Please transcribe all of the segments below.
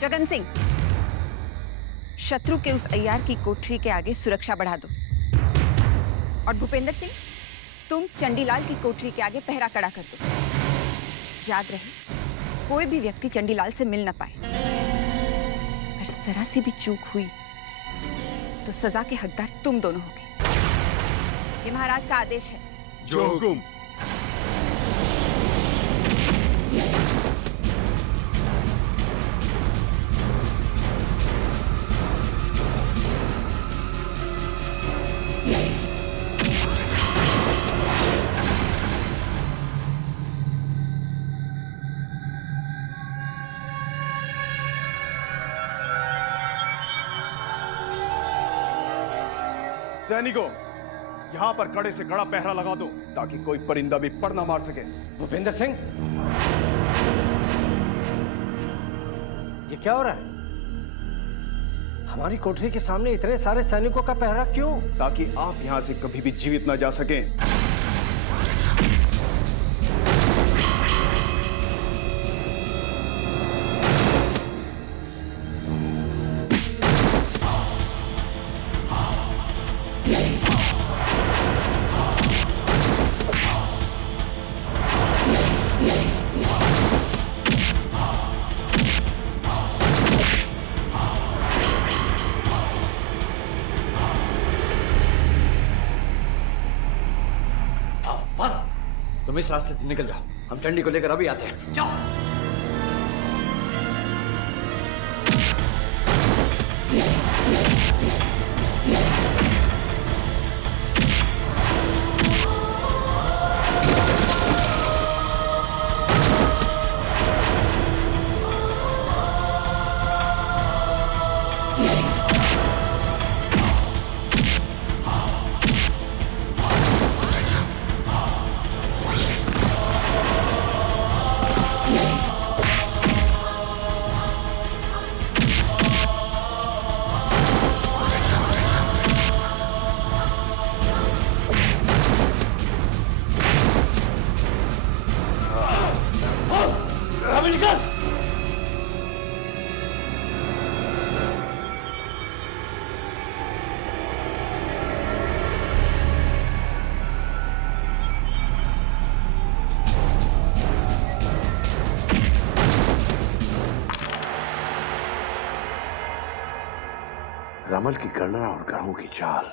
जगन सिंह, शत्रु के उस अय्यार की कोठरी के आगे सुरक्षा बढ़ा दो। और भूपेंद्र सिंह, तुम चंडीलाल की कोठरी के आगे पहरा कड़ा कर दो। याद रहे, कोई भी व्यक्ति चंडीलाल से मिल न पाए। अगर जरा सी भी चूक हुई तो सजा के हकदार तुम दोनों होगे। ये महाराज का आदेश है। जो हुकुम। सैनिकों, यहां पर कड़े से कड़ा पहरा लगा दो ताकि कोई परिंदा भी पर ना मार सके। भूपेंद्र सिंह, ये क्या हो रहा है? हमारी कोठरी के सामने इतने सारे सैनिकों का पहरा क्यों? ताकि आप यहां से कभी भी जीवित ना जा सकें। तुम इस रास्ते से निकल जाओ, हम चंडी को लेकर अभी आते हैं। जाओ। रमल की गणना और ग्रहों की चाल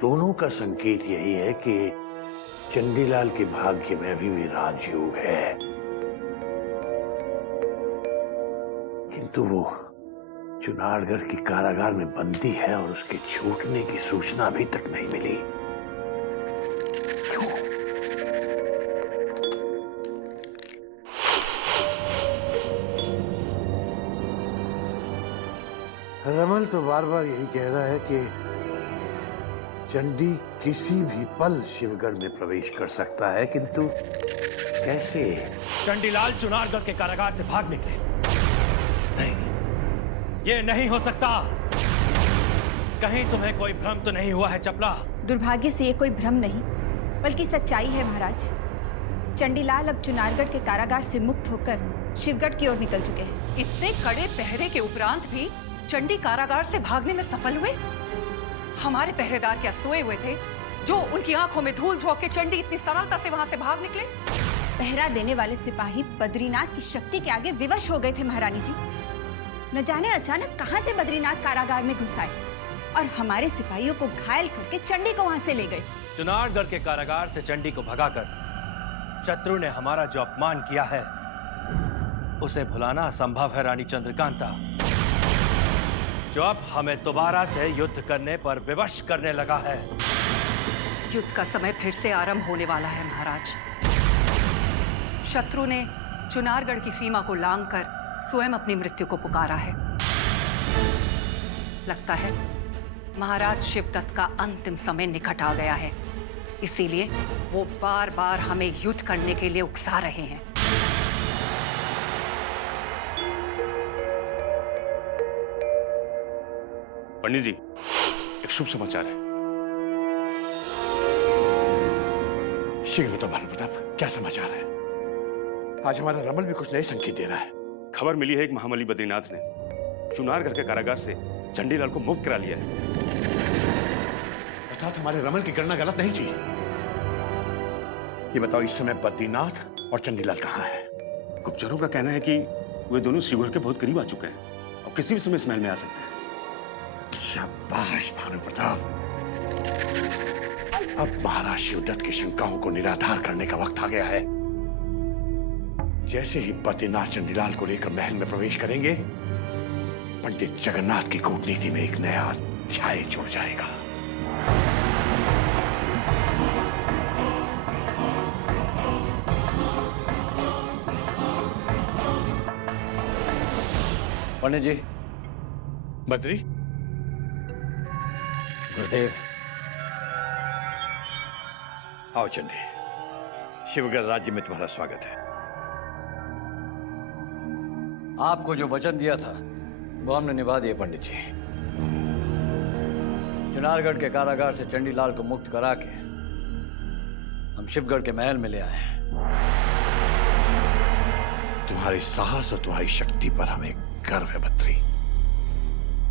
दोनों का संकेत यही है कि चंडीलाल के भाग्य में अभी भी राजयोग है, किंतु वो चुनारगढ़ की कारागार में बंदी है और उसके छूटने की सूचना अभी तक नहीं मिली। क्यों? रमल तो बार बार यही कह रहा है कि चंडी किसी भी पल शिवगढ़ में प्रवेश कर सकता है, किंतु कैसे? चंडीलाल चुनारगढ़ के कारागार से भाग निकले। नहीं, ये नहीं हो सकता। कहीं तुम्हें कोई भ्रम तो नहीं हुआ है चपला? दुर्भाग्य से ये कोई भ्रम नहीं बल्कि सच्चाई है महाराज। चंडीलाल अब चुनारगढ़ के कारागार से मुक्त होकर शिवगढ़ की ओर निकल चुके हैं। इतने कड़े पहरे के उपरांत भी चंडी कारागार से भागने में सफल हुए? हमारे पहरेदार क्या सोए हुए थे जो उनकी आंखों में धूल झोंक के चंडी इतनी सरलता से वहां से भाग निकले? पहरा देने वाले सिपाही बद्रीनाथ की शक्ति के आगे विवश हो गए थे महारानी जी। न जाने अचानक कहां से बद्रीनाथ कारागार में घुस आए और हमारे सिपाहियों को घायल करके चंडी को वहां से ले गए। चुनारगढ़ के कारागार से चंडी को भगाकर शत्रु ने हमारा जो अपमान किया है उसे भुलाना असंभव है रानी चंद्रकांता, जो अब हमें दोबारा से युद्ध करने पर विवश करने लगा है। युद्ध का समय फिर से आरंभ होने वाला है महाराज। शत्रु ने चुनारगढ़ की सीमा को लांघकर स्वयं अपनी मृत्यु को पुकारा है। लगता है महाराज शिवदत्त का अंतिम समय निकट आ गया है, इसीलिए वो बार बार हमें युद्ध करने के लिए उकसा रहे हैं। पंडित जी, एक शुभ समाचार है। शीघ्र बताओ भानु प्रताप, क्या समाचार है? आज हमारा रमल भी कुछ नए संकेत दे रहा है। खबर मिली है कि महाबली बद्रीनाथ ने चुनारगढ़ के कारागार से चंडीलाल को मुक्त करा लिया है। अर्थात हमारे रमल की गणना गलत नहीं थी। ये बताओ, इस समय बद्रीनाथ और चंडीलाल कहाँ हैं? गुप्तचरों का कहना है कि वे दोनों शिवगढ़ के बहुत करीब आ चुके हैं और किसी भी समय इस महल में आ सकते हैं। शाबाश भानु प्रताप। अब महाराज शिवदत्त की शंकाओं को निराधार करने का वक्त आ गया है। जैसे ही बद्रीनाथ चंडीलाल को लेकर महल में प्रवेश करेंगे, पंडित जगन्नाथ की कूटनीति में एक नया अध्याय जुड़ जाएगा। पंडित जी। बद्री, गुरुदेव। आओ चंडी, शिवगढ़ राज्य में तुम्हारा स्वागत है। आपको जो वचन दिया था वो हमने निभा दिया पंडित जी। चुनारगढ़ के कारागार से चंडीलाल को मुक्त करा के हम शिवगढ़ के महल में ले आए हैं। तुम्हारे साहस और तुम्हारी शक्ति पर हमें गर्व है बद्री।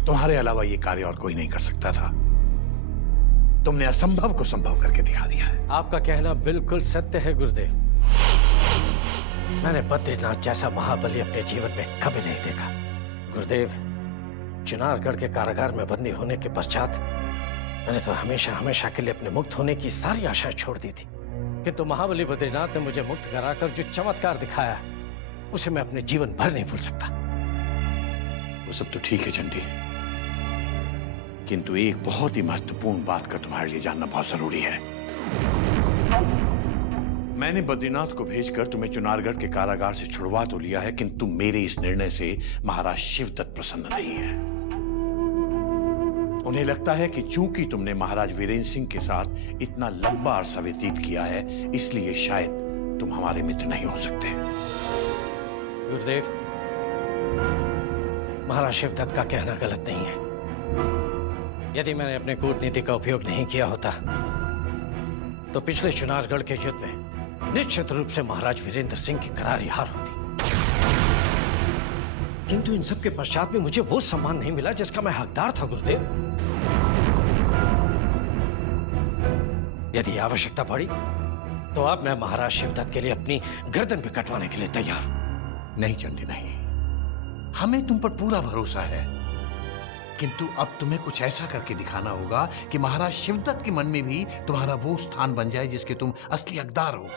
तुम्हारे अलावा ये कार्य और कोई नहीं कर सकता था। तुमने असंभव को संभव करके दिखा दिया है। आपका कहना बिल्कुल सत्य है गुरुदेव। मैंने बद्रीनाथ जैसा महाबली अपने जीवन में कभी नहीं देखा। गुरुदेव, चुनारगढ़ के कारागार में बंदी होने के पश्चात मैंने तो हमेशा हमेशा के लिए अपने मुक्त होने की सारी आशाएं छोड़ दी थी, किंतु महाबली बद्रीनाथ ने मुझे मुक्त कराकर जो चमत्कार दिखाया उसे मैं अपने जीवन भर नहीं भूल सकता। वो सब तो ठीक है चंडी, किंतु एक बहुत ही महत्वपूर्ण बात का तुम्हारे लिए जानना बहुत जरूरी है। मैंने बद्रीनाथ को भेजकर तुम्हें चुनारगढ़ के कारागार से छुड़वा तो लिया है, किंतु मेरे इस निर्णय से महाराज शिवदत्त प्रसन्न नहीं है। उन्हें लगता है कि चूंकि तुमने महाराज वीरेंद्र सिंह के साथ इतना लंबा अरसा व्यतीत किया है, इसलिए शायद तुम हमारे मित्र नहीं हो सकते। गुरुदेव, महाराज शिवदत्त का कहना गलत नहीं है। यदि मैंने अपने कूटनीति का उपयोग नहीं किया होता तो पिछले चुनारगढ़ के युद्ध में निश्चित रूप से महाराज वीरेंद्र सिंह की करारी हार होती। किंतु इन सब के पश्चात भी मुझे वो सम्मान नहीं मिला जिसका मैं हकदार था गुरुदेव। यदि आवश्यकता पड़ी तो अब मैं महाराज शिवदत्त के लिए अपनी गर्दन भी कटवाने के लिए तैयार हूं। नहीं चंडी नहीं, हमें तुम पर पूरा भरोसा है, किंतु अब तुम्हें कुछ ऐसा करके दिखाना होगा कि महाराज शिवदत्त के मन में भी तुम्हारा वो स्थान बन जाए जिसके तुम असली हकदार हो।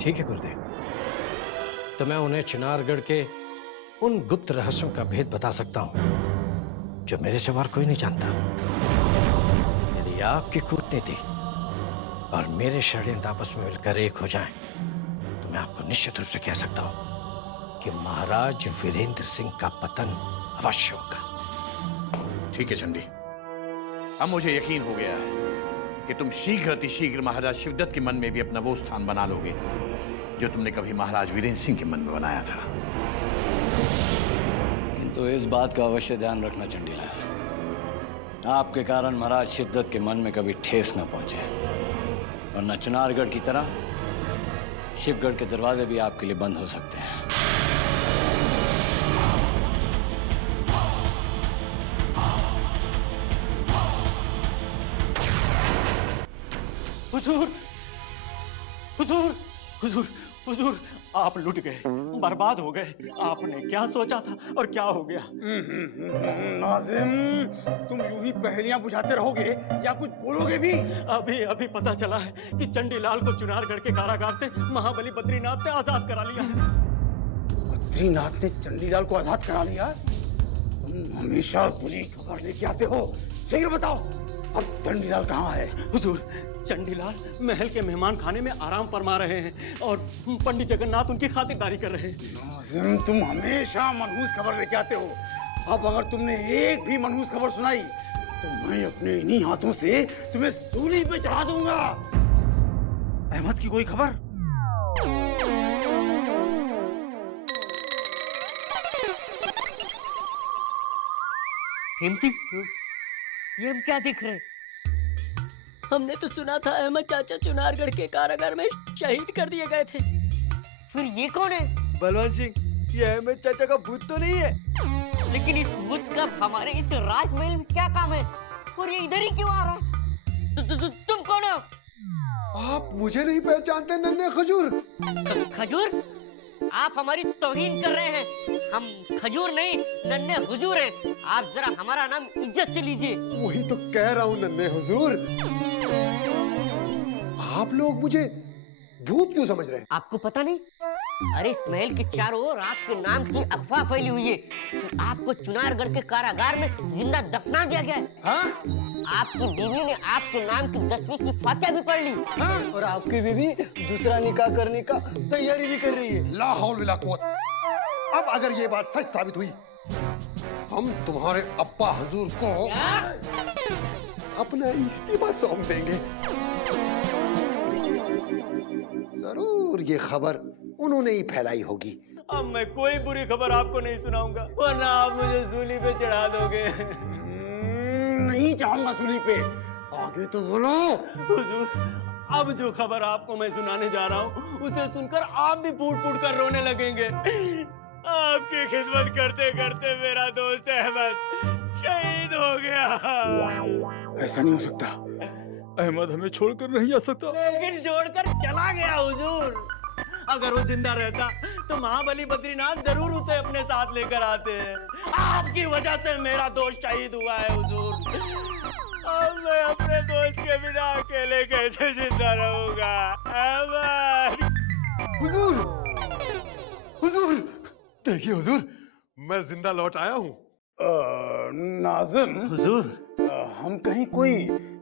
ठीक है गुरुदेव, तो मैं उन्हें चुनारगढ़ के उन गुप्त रहस्यों का भेद बता सकता हूं जो मेरे सिवा कोई नहीं जानता। यदि आपकी कूटनीति और मेरे षड्यंत्र आपस में मिलकर एक हो जाएं, तो मैं आपको निश्चित रूप से कह सकता हूं कि महाराज वीरेंद्र सिंह का पतन अवश्य होगा। ठीक है चंडी, अब मुझे यकीन हो गया है कि तुम शीघ्र अतिशीघ्र महाराज शिवदत्त के मन में भी अपना वो स्थान बना लोगे जो तुमने कभी महाराज वीरेंद्र सिंह के मन में बनाया था। किंतु इस बात का अवश्य ध्यान रखना चंडीलाल, आपके कारण महाराज शिवदत्त के मन में कभी ठेस न पहुंचे, और न चुनारगढ़ की तरह शिवगढ़ के दरवाजे भी आपके लिए बंद हो सकते हैं। हुजूर, हुजूर, हुजूर, हुजूर, आप लुट गए, बर्बाद हो गए। आपने क्या सोचा था और क्या हो गया? नाजिम, तुम यूं ही पहेलियां बुझाते रहोगे या कुछ बोलोगे भी? अभी अभी पता चला है कि चंडीलाल को चुनारगढ़ के कारागार से महाबली बद्रीनाथ ने आजाद करा लिया है। बद्रीनाथ ने चंडीलाल को आजाद करा लिया? तुम हमेशा बुरी खबर लेके आते हो। शीघ्र बताओ, अब चंडीलाल कहाँ है? हुजूर, चंडीलाल महल के मेहमान खाने में आराम फरमा रहे हैं और पंडित जगन्नाथ उनकी खातिरदारी कर रहे हैं। नाज़िम, तुम हमेशा मनहूस खबर लेके आते हो। अब अगर तुमने एक भी मनहूस खबर सुनाई तो मैं अपने इन्हीं हाथों से तुम्हें सूली पे चढ़ा दूंगा। अहमद की कोई खबर? भीम सिंह, ये हम क्या देख रहे हैं? हमने तो सुना था अहमद चाचा चुनारगढ़ के कारागार में शहीद कर दिए गए थे। फिर ये कौन है? बलवंत सिंह, ये अहमद चाचा का भूत तो नहीं है? लेकिन इस भूत का हमारे इस राजमहल में क्या काम है और ये इधर ही क्यों आ रहा है? तुम कौन हो? आप मुझे नहीं पहचानते नन्हे खजूर? खजूर? आप हमारी तौहीन कर रहे हैं। हम खजूर नहीं, नन्हे हुजूर हैं। आप जरा हमारा नाम इज्जत से लीजिए। वही तो कह रहा हूँ नन्हे हुजूर। आप लोग मुझे भूत क्यों समझ रहे हैं? आपको पता नहीं? अरे इस महल के चारों ओर आपके नाम की अफवाह फैली हुई है कि आपको चुनारगढ़ के कारागार में जिंदा दफना दिया गया है। हाँ? आपकी बीवी ने आपके नाम की 10वीं की फातिहा भी पढ़ ली। हाँ? और आपकी बीवी दूसरा निकाह करने का तैयारी भी कर रही है। ला हौल वला कुव्वत। अब अगर ये बात सच साबित हुई, हम तुम्हारे अब्बा हुजूर को अपना इस्तीफा सौंप देंगे। जरूर ये खबर उन्होंने ही फैलाई होगी। अब मैं कोई बुरी खबर आपको नहीं सुनाऊंगा, वरना आप मुझे सूली पे चढ़ा दोगे। नहीं चाहूंगा सूली पे। आगे तो बोलो। हुजूर, अब जो खबर आपको मैं सुनाने जा रहा हूँ उसे सुनकर आप भी फूट फूट कर रोने लगेंगे। आपकी खिदमत करते करते मेरा दोस्त अहमद शहीद हो गया। ऐसा नहीं हो सकता। अहमद हमें छोड़कर नहीं आ सकता। लेकिन छोड़कर चला गया हुजूर। अगर वो जिंदा रहता तो महाबली बद्रीनाथ जरूर उसे अपने साथ लेकर आते हैं। आपकी वजह से मेरा दोस्त शहीद हुआ है हुजूर। अब मैं अपने दोस्त के बिना अकेले कैसे जिंदा रहूंगा? अहमद! हुजूर, हुजूर, देखिए हुजूर, मैं जिंदा लौट आया हूँ। नाज़िम हुजूर, हम कहीं कोई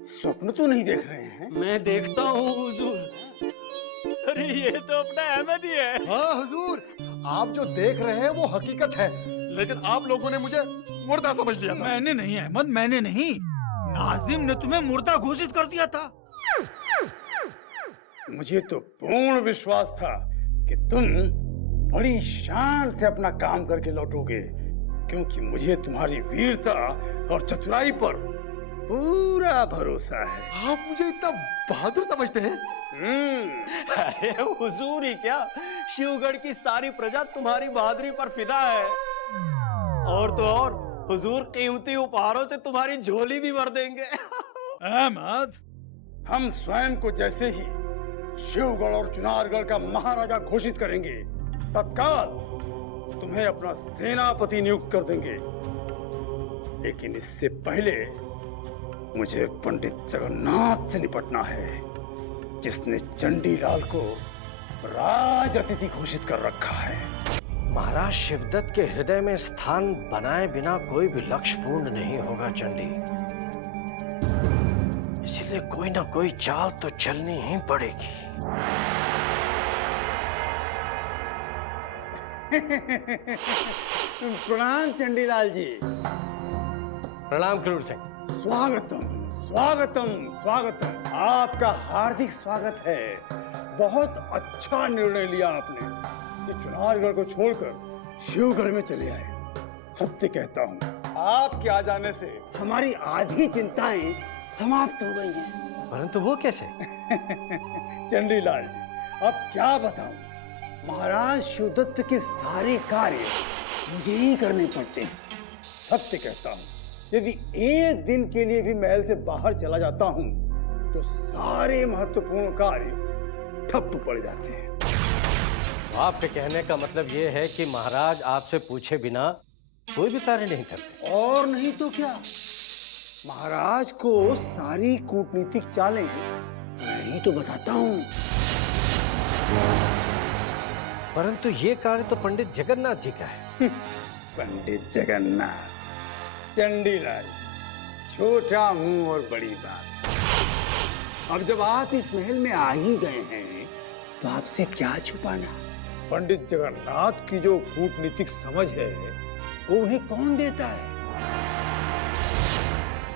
स्वप्न तो नहीं देख रहे हैं? मैं देखता हूँ हुजूर। अरे ये तो अपना अहमद ही है। हाँ हुजूर, आप जो देख रहे हैं वो हकीकत है, लेकिन आप लोगों ने मुझे मुर्दा समझ लिया था। मैंने नहीं अहमद, मैंने नहीं। नाजिम ने तुम्हें मुर्दा घोषित कर दिया था। मुझे तो पूर्ण विश्वास था कि तुम बड़ी शान से अपना काम करके लौटोगे, क्योंकि मुझे तुम्हारी वीरता और चतुराई पर पूरा भरोसा है। आप मुझे इतना बहादुर समझते हैं? अरे हुजूर ही क्या, शिवगढ़ की सारी प्रजा तुम्हारी बहादुरी पर फिदा है। और तो और हुजूर कीमती उपहारों से तुम्हारी झोली भी भर देंगे। अहमद, हम स्वयं को जैसे ही शिवगढ़ और चुनारगढ़ का महाराजा घोषित करेंगे, तत्काल तुम्हें अपना सेनापति नियुक्त कर देंगे। लेकिन इससे पहले मुझे पंडित जगन्नाथ से निपटना है, जिसने चंडीलाल को राज अतिथि घोषित कर रखा है। महाराज शिवदत्त के हृदय में स्थान बनाए बिना कोई भी लक्ष्य पूर्ण नहीं होगा चंडी। इसलिए कोई ना कोई चाल तो चलनी ही पड़ेगी। प्रणाम चंडीलाल जी। प्रणाम क्रूर सिंह। स्वागतम स्वागतम स्वागतम। आपका हार्दिक स्वागत है। बहुत अच्छा निर्णय लिया आपने कि चुनारगढ़ को छोड़कर शिवगढ़ में चले आए। सत्य कहता हूँ, आपके आ जाने से हमारी आधी चिंताएं समाप्त हो गई हैं। परंतु वो कैसे? चंडीलाल जी, अब क्या बताऊं, महाराज शिवदत्त के सारे कार्य मुझे ही करने पड़ते हैं। सत्य कहता हूँ, यदि एक दिन के लिए भी महल से बाहर चला जाता हूँ तो सारे महत्वपूर्ण कार्य ठप पड़ जाते हैं। आपके कहने का मतलब ये है कि महाराज आपसे पूछे बिना कोई भी कार्य नहीं करते? और नहीं तो क्या, महाराज को सारी कूटनीतिक चालें मैं ही तो बताता हूँ। परंतु ये कार्य तो पंडित जगन्नाथ जी का है। पंडित जगन्नाथ, चंडीलाल, छोटा मुंह और बड़ी बात। अब जब आप इस महल में आ ही गए हैं तो आपसे क्या छुपाना। पंडित जगन्नाथ की जो कूटनीतिक समझ है वो उन्हें कौन देता है?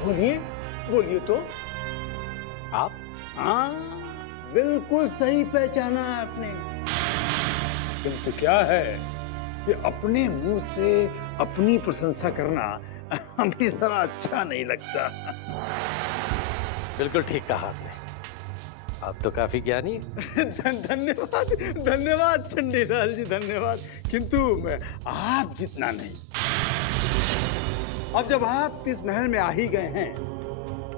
बोलिए बोलिए तो। आप? हाँ, बिल्कुल सही पहचाना है आपने। किंतु क्या है कि अपने मुंह से अपनी प्रशंसा करना हमें जरा अच्छा नहीं लगता। बिल्कुल ठीक कहा आपने। आप तो काफी ज्ञानी हैं। धन्यवाद धन्यवाद चंडीलाल जी, धन्यवाद। किंतु आप जितना नहीं। अब जब आप इस महल में आ ही गए हैं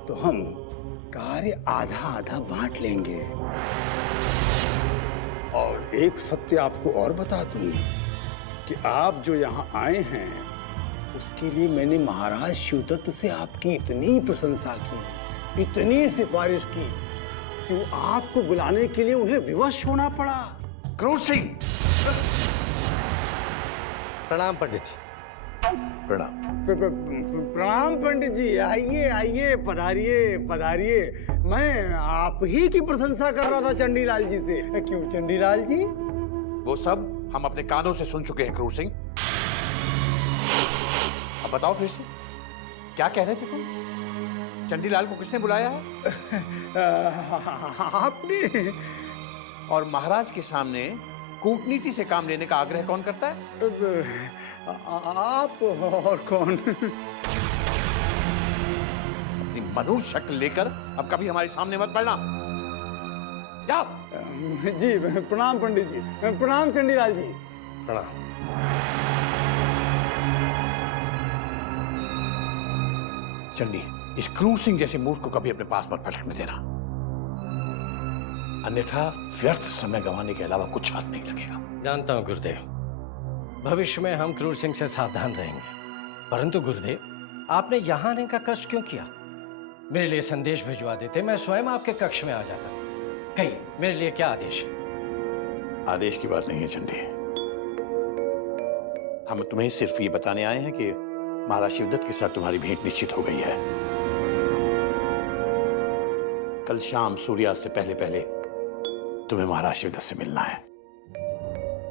तो हम कार्य आधा आधा बांट लेंगे। और एक सत्य आपको और बता दूं कि आप जो यहाँ आए हैं उसके लिए मैंने महाराज शिवदत्त से आपकी इतनी प्रशंसा की, इतनी सिफारिश की कि वो आपको बुलाने के लिए उन्हें विवश होना पड़ा। क्रूर सिंह! प्रणाम पंडित जी। प्रणाम। प्रणाम पंडित जी, आइए आइए, पधारिए पधारिए। मैं आप ही की प्रशंसा कर रहा था चंडीलाल जी से। क्यों चंडीलाल जी? वो सब हम अपने कानों से सुन चुके हैं क्रूर सिंह। अब बताओ फिर से, क्या कह रहे थे तुम? चंडीलाल को किसने बुलाया है? आपने। और महाराज के सामने कूटनीति से काम लेने का आग्रह कौन करता है? आप और कौन? अपनी मनुष्य शक्ल लेकर अब कभी हमारे सामने मत पड़ना। जाओ। जी प्रणाम पंडित जी, प्रणाम चंडीलाल जी। प्रणाम। चंडी, इस क्रूर सिंह जैसे मूर्ख को कभी अपने पास मत पटकने देना, अन्यथा व्यर्थ समय गंवाने के अलावा कुछ हाथ नहीं लगेगा। जानता हूं गुरुदेव, भविष्य में हम क्रूर सिंह से सावधान रहेंगे। परंतु गुरुदेव, आपने यहां आने का कष्ट क्यों किया? मेरे लिए संदेश भिजवा देते, मैं स्वयं आपके कक्ष में आ जाता। कहिए, मेरे लिए क्या आदेश है? आदेश की बात नहीं है चंडी, हम तुम्हें सिर्फ ये बताने आए हैं कि महाराज शिवदत्त के साथ तुम्हारी भेंट निश्चित हो गई है। कल शाम सूर्यास्त से पहले पहले तुम्हें महाराज शिवदत्त से मिलना है।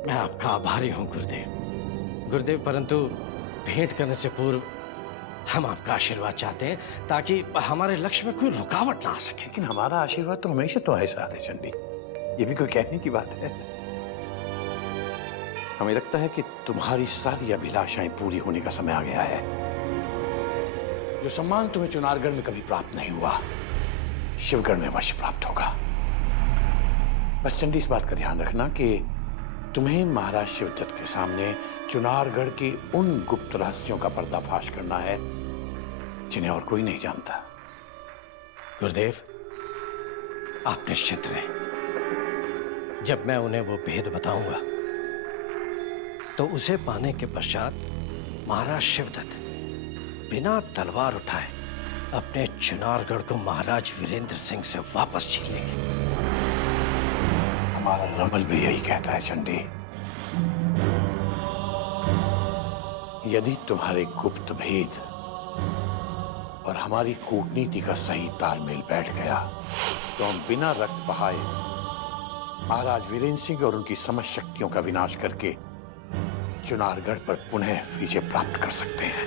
मैं आपका आभारी हूं गुरुदेव। गुरुदेव, परंतु भेंट करने से पूर्व हम आपका आशीर्वाद चाहते हैं ताकि हमारे लक्ष्य में कोई रुकावट ना आ सके। लेकिन हमारा आशीर्वाद तो हमेशा तुम्हारे साथ है चंडी, ये भी कोई कहने की बात है? हमें लगता है कि तुम्हारी सारी अभिलाषाएं पूरी होने का समय आ गया है। जो सम्मान तुम्हें चुनारगढ़ में कभी प्राप्त नहीं हुआ, शिवगढ़ में अवश्य प्राप्त होगा। बस चंडी, इस बात का ध्यान रखना कि तुम्हें महाराज शिवदत्त के सामने चुनारगढ़ की उन गुप्त रहस्यों का पर्दाफाश करना है जिन्हें और कोई नहीं जानता। गुरुदेव, आप निश्चिंत रहें। जब मैं उन्हें वो भेद बताऊंगा तो उसे पाने के पश्चात महाराज शिवदत्त बिना तलवार उठाए अपने चुनारगढ़ को महाराज वीरेंद्र सिंह से वापस छीन लेंगे। हमारा रमल भी यही कहता है चंडी। यदि तुम्हारे गुप्त भेद और हमारी कूटनीति का सही तालमेल बैठ गया तो हम बिना रक्त बहाए महाराज वीरेंद्र सिंह और उनकी समस्त शक्तियों का विनाश करके चुनारगढ़ पर पुनः विजय प्राप्त कर सकते हैं।